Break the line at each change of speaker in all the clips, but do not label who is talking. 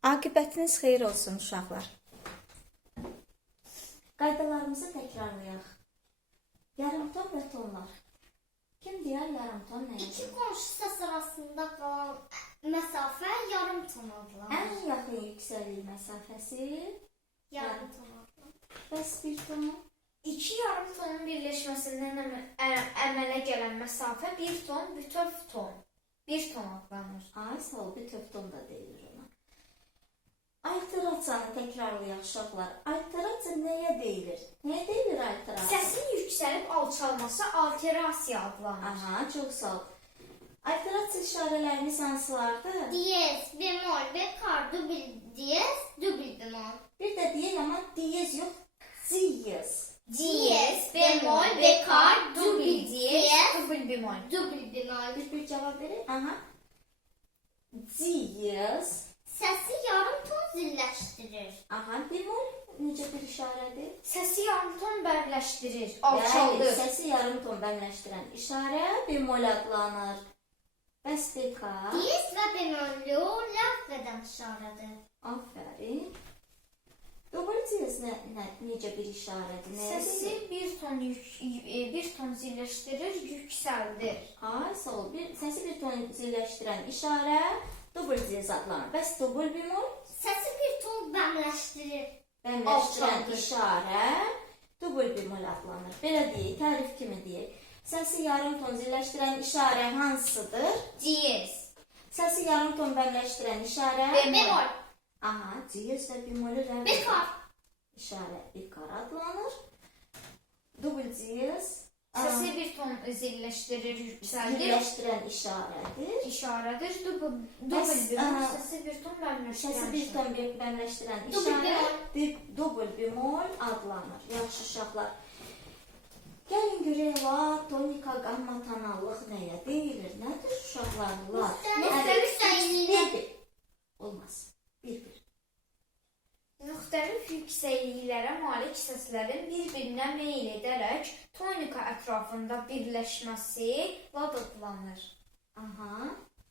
Aqibətiniz xeyir olsun uşaqlar. Qaydalarımızı təkrarlayaq. Yarımton və tonlar. Kim deyər yarımton nədir?
İki qonşu səs arasında qalan məsafə yarım ton adlanır.
Ən yaxın yüksəklik məsafəsi
Yarım ton adlanır.
bəs bir ton.
İki yarım tonun birləşməsindən əmələ gələn məsafə 1 ton, bütöv ton. 1 ton adlanır.
Ay, sağ ol, bütöv ton da deyilir ona. Alterasiyanı təkrarlayaq uşaqlar. Alterasiya nəyə deyilir? Nəyə deyilir alterasiya?
Səsin yüksəlib alçalması alterasiya adlanır.
Aha, çox sağ ol. Alterasiya işarələrimiz hansılardır?
Diyez, bemol, bekar, dubl diyez, dubl bemol.
Bir də deyək, amma diyez yox, diyez.
Diyez, bemol, bekar, dubl diyez,
dubl bemol.
dubl bemol.
Bir cavab verin. Aha. Diyez.
Səsi yarım ton zilləşdirir.
Aha, bemol necə bir işarədir?
Səsi yarım ton bərləşdirir,
Bəli,
alçaldır.
səsi yarım ton bərləşdirən işarə bemol adlanır. Bəs bekar.
Diyez və bemollu ləğv edən işarədir.
Aferin. Double diyez necə bir işarədir? Nəyə
Səsi
deyir?
bir ton zilləşdirir, yüksəldir.
Ay, sağ ol. Səsi bir ton zilləşdirən işarə double diyez adlanır. Bəs double bemol?
Səsi bir ton bəmləşdirir.
Bəmləşdirən
Alçaldır.
işarə double bemol adlanır. Belə deyək, tərif kimi deyək. Səsi yarım ton zilləşdirən işarə hansıdır?
Diyez.
Səsi yarım ton bəmləşdirən işarə
Bemol,
Aha, diyez və bemolü rəv
bekar.
işarə bekar adlanır. Double diyez
Səsi bir ton zilləşdirir, yüksəldir.
birləşdirən işarədir.
İşarədir. Dubl
Bəs,
bemol səsi bir ton bərləşdirən.
Səsi bir ton bəmləşdirən
Double
işarə double bemol adlanır. Yaxşı uşaqlar. Gəlin görək la, tonika, qamma, tonallıq nəyə deyilir? Nədir uşaqlar? La,
Müxtəlif yüksəkliklər.
bir. Olmaz. Bir.
Müxtəlif yüksəkliklərə malik səslərin bir-birinə meyl edərək tonika ətrafında birləşməsi lad adlanır.
Aha.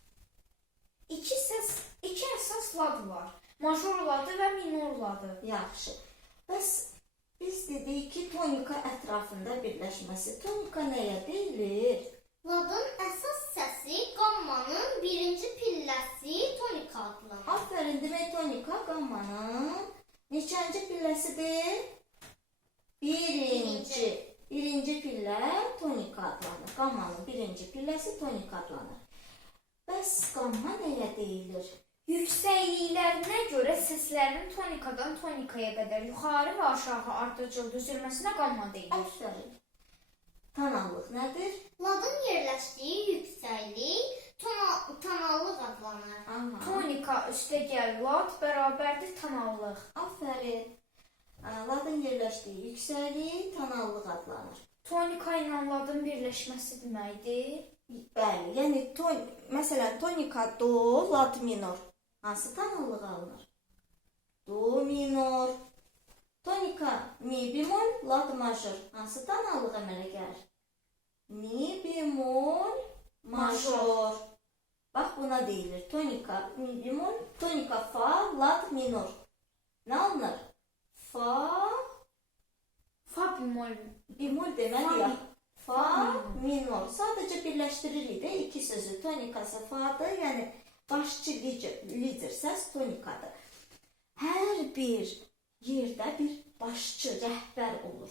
İki əsas lad var. Major ladı və minor ladı.
Yaxşı. Bəs biz dedik ki, tonika ətrafında birləşməsi. Tonika nəyə deyilir?
Ladın əsas səsi qammanın birinci pilləsi tonika adlanır.
Aferin, demək tonika qammanın neçənci pilləsidir? Birinci. Birinci pillə tonika adlanır. Qammanın birinci pilləsi tonika adlanır. Bəs qamma nəyə deyilir?
Yüksəkliklərinə görə səslərin tonikadan tonikaya qədər yuxarı və aşağı ardıcıl düzülməsinə qamma deyilir.
Aferin. Tonallıq nədir?
Ladın yerləşdiyi yüksəklik tonallıq adlanır.
Aha.
Tonika üstəgəl lad bərabərdir tonallıq.
Aferin. Ladın yerləşdiyi yüksəklik tonallıq adlanır.
Tonika ilə ladın birləşməsi deməkdir.
Bəli, yəni məsələn tonika do, lat minor. Hansı tonallıq alınır? Do minor. Tonika mi bemol, lat major. Hansı tonallıq əmələ gəlir? Mi bemol, major. Bax buna deyilir. Tonika mi bemol, tonika fa, lat minor. Nə alınır? Fa,
Fa bemol.
bemol deməli fa minor. Sadəcə birləşdiririk də iki sözü. Tonikası fa'dır, yəni başçı lider səs tonikadır. Hər bir yerdə bir başçı, rəhbər olur.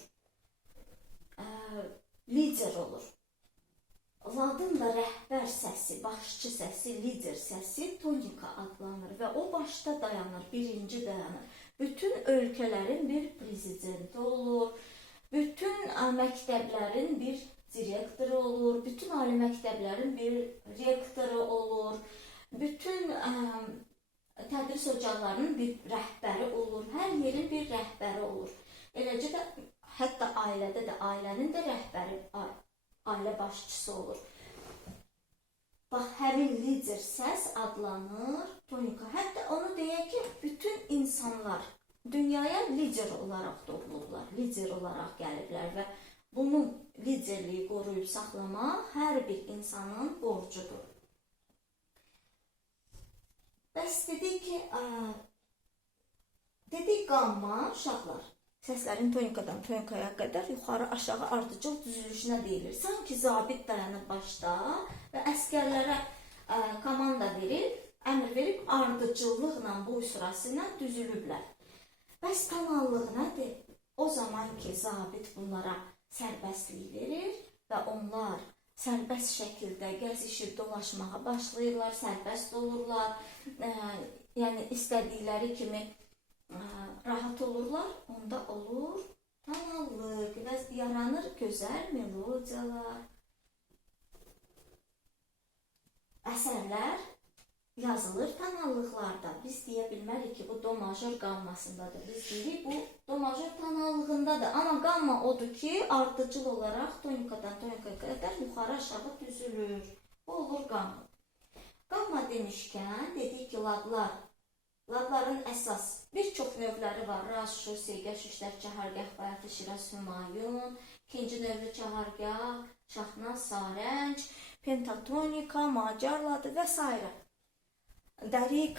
Lider olur. Ladın da rəhbər səsi, başçı səsi, lider səsi tonika adlanır və o başda dayanır, birinci dayanır. Bütün ölkələrin bir prezidenti olur. Bütün məktəblərin bir direktoru olur, bütün ali məktəblərin bir rektoru olur, bütün tədris ocaqlarının bir rəhbəri olur, hər yerin bir rəhbəri olur. Eləcə də hətta ailədə də ailənin də rəhbəri, ailə başçısı olur. Bax, həmin lider səs adlanır tonika. Hətta onu deyək ki, bütün insanlar dünyaya lider olaraq doğulurlar, lider olaraq gəliblər və bunun liderliyi qoruyub saxlamaq hər bir insanın borcudur. Bəs dedik ki, qamma uşaqlar səslərin tonikadan tonikaya qədər yuxarı aşağı ardıcıl düzülüşünə deyilir. Sanki zabit dayanır başda və əskərlərə komanda verib, əmr verib ardıcıllıqla boy sırası ilə düzülüblər. Bəs tonallıq nədir? O zaman ki zabit bunlara sərbəstlik verir və onlar sərbəst şəkildə gəzişib dolaşmağa başlayırlar, sərbəst olurlar, yəni istədikləri kimi rahat olurlar, onda olur tonallıq və yaranır gözəl melodiyalar. Əsərlər yazılır tonallıqlarda. Biz deyə bilmərik ki, bu do major qammasındadır. Biz deyirik, bu do major tonallığındadır. Amma qamma odur ki, ardıcıl olaraq tonikadan tonikaya qədər yuxarı aşağı düzülür. Bu olur qamma. Qamma demişkən, dedik ki, ladlar. Ladların əsas bir çox növləri var. Raz, şur, segah, şüşlər, çahargah, bayatı, şiraz, hümayun. İkinci növlü çahargah, şahnaz, sarənc, pentatonika, macar ladı və s. Darik,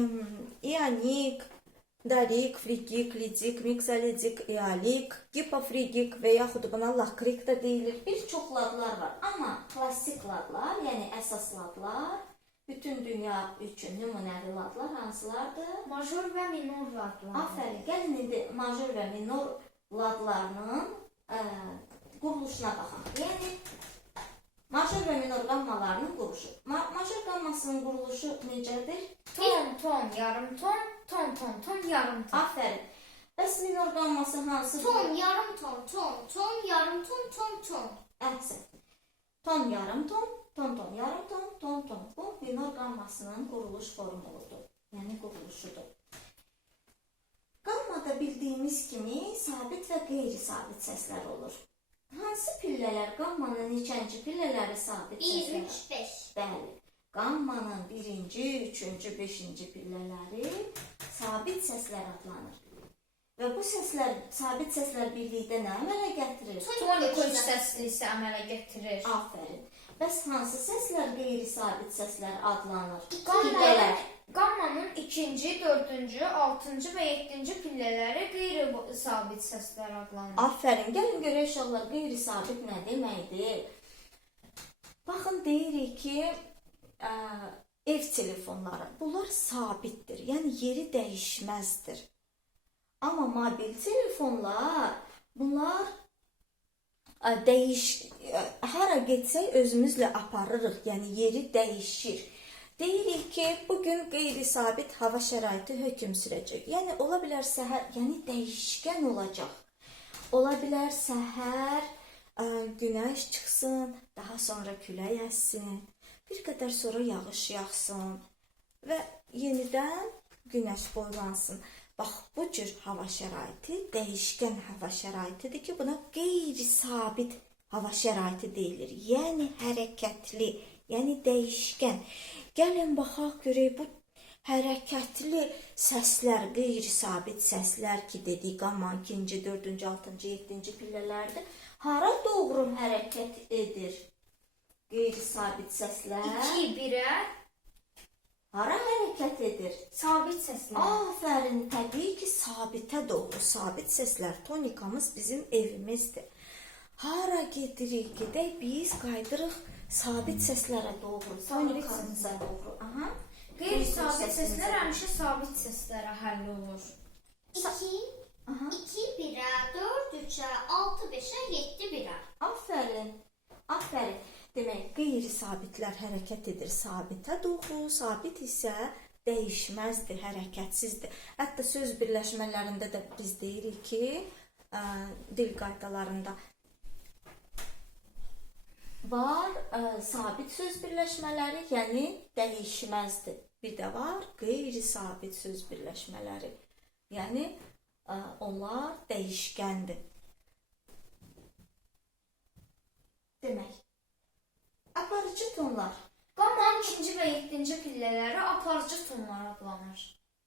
ionik, darik, frigik, lidik, mixalidik, eolik, gipofrigik və yaxud buna lakrik da deyilir. Bir çox ladlar var. Amma klassik ladlar, yəni əsas ladlar, bütün dünya üçün nümunəvi ladlar hansılardır?
Major və minor ladlar.
Aferin. Gəlin indi major və minor ladlarının quruluşuna baxaq. Yəni, major və minor qammalarının quruluşu. Major qammasının quruluşu necədir?
Ton, ton, yarım ton, ton, ton, ton, yarım ton.
Aferin. Bəs minor qamması hansıdır?
Ton, yarım ton, ton, ton, yarım ton, ton, ton.
Əhsən. Ton, yarım ton, ton, ton, yarım ton, ton, ton. Bu minor qammasının quruluş formuludur. Yəni quruluşudur. Qammada bildiyimiz kimi sabit və qeyri-sabit səslər olur. Hansı pillələr qammanın neçənci pillələri sabit
1,
səslər?
3, 5.
Bəli. Qammanın birinci, üçüncü, beşinci pillələri sabit səslər adlanır. Və bu səslər, sabit səslər birlikdə nə əmələ gətirir?
Tonik üç səsli isə əmələ gətirir.
Aferin. Bəs hansı səslər qeyri-sabit səslər adlanır?
Qammanın, qammanın ikinci, dördüncü, altıncı və yeddinci pillələri qeyri-sabit səslər adlanır.
Aferin. Gəlin görək uşaqlar, qeyri-sabit nə deməkdir? Baxın, deyirik ki, ev telefonları. Bunlar sabitdir, yəni yeri dəyişməzdir. Amma mobil telefonlar, bunlar hara getsək özümüzlə aparırıq, yəni yeri dəyişir. Deyirik ki, bugün qeyri-sabit hava şəraiti hökm sürəcək. Yəni, ola bilər səhər, yəni dəyişkən olacaq. Ola bilər səhər günəş çıxsın, daha sonra külək əssin, bir qədər sonra yağış yağsın və yenidən günəş boylansın. Bax, bu cür hava şəraiti dəyişkən hava şəraitidir ki, buna qeyri-sabit hava şəraiti deyilir. Yəni, hərəkətli, yəni dəyişkən. Gəlin, baxaq, görək, bu hərəkətli səslər, qeyri-sabit səslər ki, dedik, qamma, ikinci, dördüncü, altıncı, yeddinci pillələrdir. Hara doğru hərəkət edir qeyri-sabit səslər?
2, 1-ə
Hara hərəkət edir?
sabit səslər.
Aferin, təbii ki, sabitə doğru. Sabit səslər, tonikamız bizim evimizdir. Hara gedirik, gedək, biz qaydırıq sabit səslərə doğru, tonikamıza doğru. Aha.
Qeyri-sabit səslər həmişə sabit səslərə həll olur.
2, 1'ə, 4, 3'ə, 6, 5'ə, 7, 1'ə.
Aferin, aferin. Demək, qeyri-sabitlər hərəkət edir sabitə doğru, sabit isə dəyişməzdir, hərəkətsizdir. Hətta söz birləşmələrində də biz deyirik ki, dil qaydalarında var sabit söz birləşmələri, yəni dəyişməzdir. Bir də var qeyri-sabit söz birləşmələri, yəni onlar dəyişkəndir. Demək, aparıcı tonlar.
Qammanın ikinci və yeddinci pillələri aparıcı tonlar adlanır.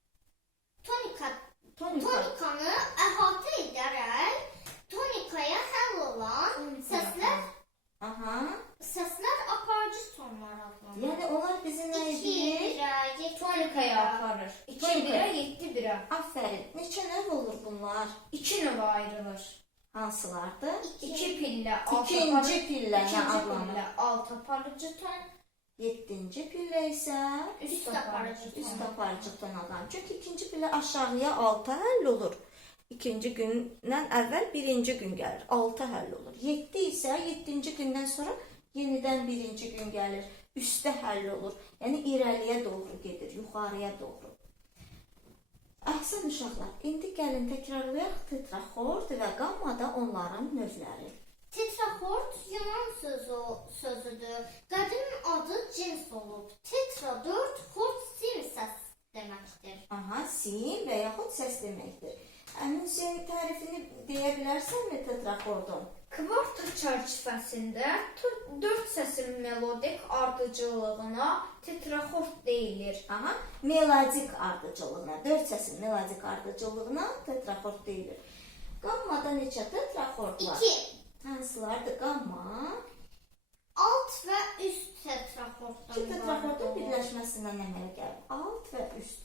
Tonikanı əhatə edərək tonikaya həll olan səslər aparıcı palıcı tonlar adlanır.
Yəni onlar bizi nə
2
edir?
bira, 7
Tonikaya aparır. 2 bira, 7 bira.
Aferin. Neçə növ olur bunlar?
2 növ ayrılır.
Hansılardır?
2 pillə, 6
İkinci pillə nə
İkinci
adlanır?
pillə 6 aparıcı ton,
7-ci pillə isə
üst
aparıcı
aparıcı ton.
üst aparıcı ton adlanır. Çünki ikinci pillə aşağıya 6 həll olur. İkinci gündən əvvəl birinci gün gəlir. 6 həll olur. 7 isə 7-ci gündən sonra yenidən birinci gün gəlir. Üstə həll olur. Yəni irəliyə doğru gedir, yuxarıya doğru. Əhsən uşaqlar, indi gəlin təkrarlayaq tetraxord və qammada onların növləri.
Tetraxord Yunan sözüdür. Qədim adı cins olub. Tetra 4, xord sim səs deməkdir.
Aha, sim və yaxud səs deməkdir. Əmin sən tərifini deyə bilərsənmi tetraxordun?
Kvarta çərçivəsində 4 səsin melodik ardıcıllığına tetraxord deyilir.
Aha, melodik ardıcıllığına, 4 səsin melodik ardıcıllığına tetraxord deyilir. Qammada neçə tetraxord var?
2.
Hansılardır qamma?
Alt və üst tetraxorddan
İki tetraxordun birləşməsindən əmələ gəlir. Alt və üst.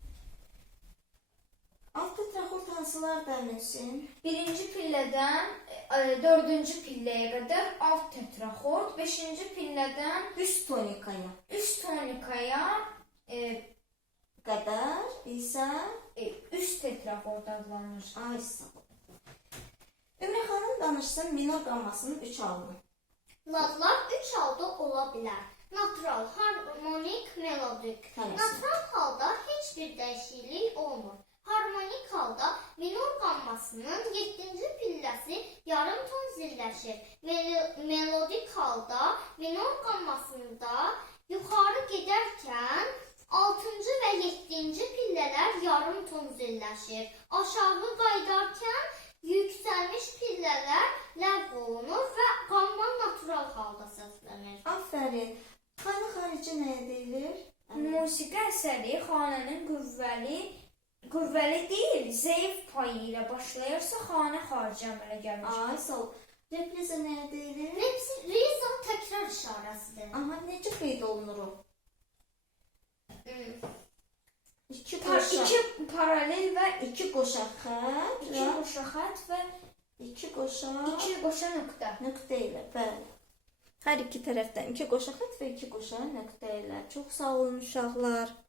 Alt tetraxord hansılardır əminsin?
Birinci pillədən 4-cü pilləyə qədər alt tetraxord, 5-ci pillədən
Üst tonikaya
üst tonikaya
qədər isə
üst tetraxord adlanır.
ay sağ ol. Ümrə xanım danışsın minor qammasının 3 halını.
Ladlar 3 halda ola bilər. Natural, harmonik, melodik.
Tələsin.
Natural halda heç bir dəyişiklik olmur. Harmonik halda minor qammasının 7-ci pilləsi yarım ton zilləşir. Melodik halda minor qammasında yuxarı gedərkən 6-cı və 7-ci pillələr yarım ton zilləşir. Aşağı qayıdarkən yüksəlmiş pillələr ləğv olunur və qamma natural halda səslənir.
Afərin. Xanə xarici nəyə deyilir?
Musiqi əsəri xanənin qüvvəli deyil, zəif payı ilə başlayırsa xanə xarici əmələ gəlir.
Ay sağ ol. Repriza nəyə deyilir?
Riza təkrar işarəsidir.
Aha, necə qeyd olunur o? İki
Paralel və
iki qoşa xət və
qoşa xətt və
iki qoşa
nöqtə.
nöqtə ilə. Bəli. Hər iki tərəfdən iki qoşa xət və iki qoşa nöqtə ilə. Çox sağ olun uşaqlar.